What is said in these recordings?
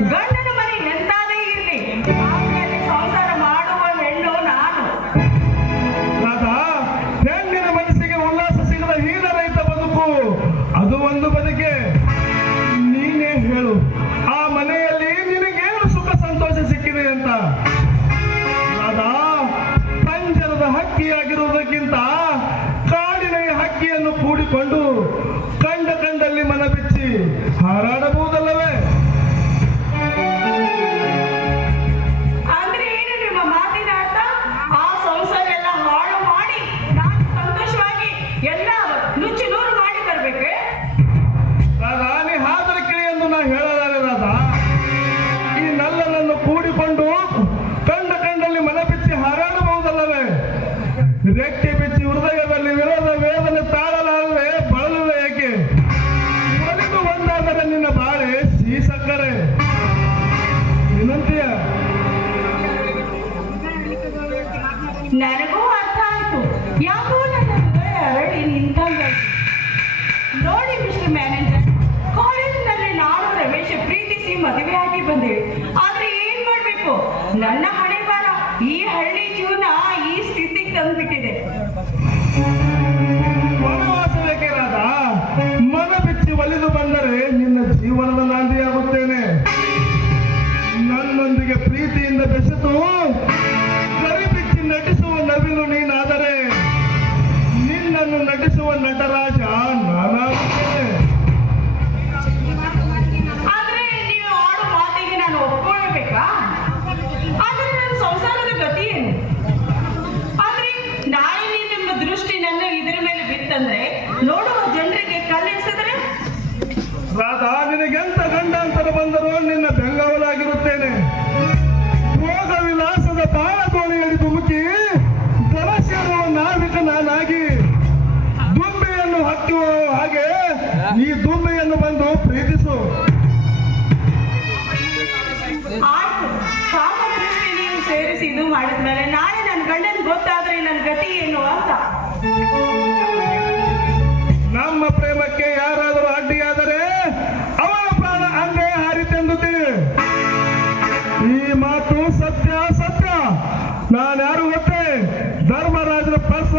ಗಂಡ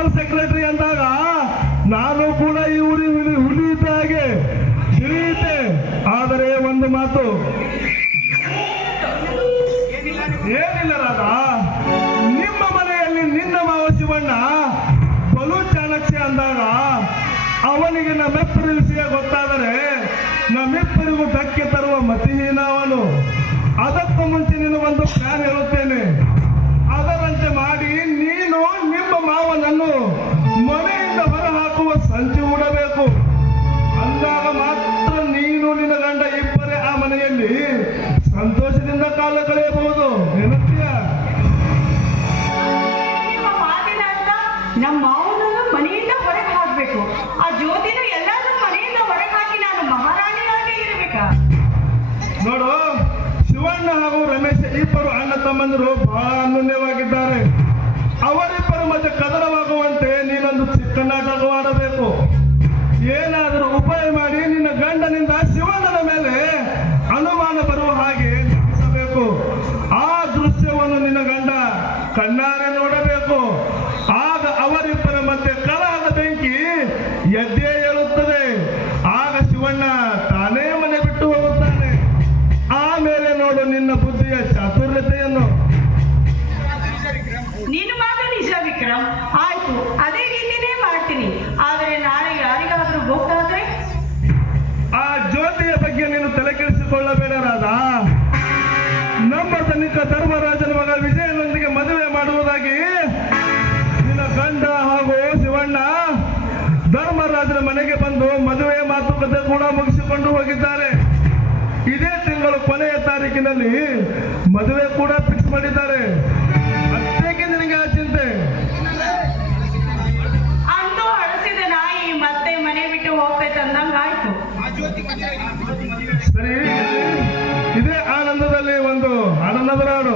general secretary ಅಂದಾಗ ನಾನು ಕೂಡ ಈ ಊರಿನ ಉಳಿಯುತ್ತಾಗೆ ತಿಳಿಯುತ್ತೆ ಆದರೆ ಒಂದು ಮಾತು. ಏನಿಲ್ಲ ರಾಧ. ನಿಮ್ಮ ಮನೆಯಲ್ಲಿ ನಿನ್ನ ಮಾವ ಶಿವಣ್ಣ ಬಲು ಚಾಲಕ್ಷ ಅಂದಾಗ ಅವನಿಗೆ ನಮ್ಮೆಪ್ಪರ ವಿಷಯ ಗೊತ್ತಾದರೆ ನಮ್ಮಿಬ್ಬರಿಗೂ ಧಕ್ಕೆ ತರುವ ಮತಿಹೀನ ಅವನು. ಅದಕ್ಕೂ ಮುಂಚೆ ನಿನ್ನ ಒಂದು ಪ್ಲಾನ್ ಇರುತ್ತೆ ಮಂದಿರು ಬಹಳ ಅನ್ಯವಾಗಿದ್ದಾರೆ ಅವರಿಬ್ಬರು ಮತ್ತೆ ಕದನವಾಗುವಂತೆ ನೀನೊಂದು ಚಿಕ್ಕ ಏನಾದರೂ ಉಪಾಯ ಮಾಡಿ ನಿನ್ನ ಗಂಡನಿಂದ ಶಿವಣ್ಣನ ಮೇಲೆ ಅನುಮಾನ ಬರುವ ಹಾಗೆ ಆ ದೃಶ್ಯವನ್ನು ನಿನ್ನ ಗಂಡ ಕಣ್ಣಾರ ಕೊನೆಯ ತಾರೀಕಿನಲ್ಲಿ ಮದುವೆ ಕೂಡ ಫಿಕ್ಸ್ ಮಾಡಿದ್ದಾರೆ. ಅದಕ್ಕೆ ನಿನಗೆ ಆ ಚಿಂತೆ ಅಂತೂ ನಾಯಿ ಮತ್ತೆ ಮನೆ ಬಿಟ್ಟು ಹೋಗ್ತೈತೆ ಅಂದಂಗ ಸರಿ ಇದೇ ಆನಂದದಲ್ಲಿ ಒಂದು ಆನಂದದ ನಾಡು.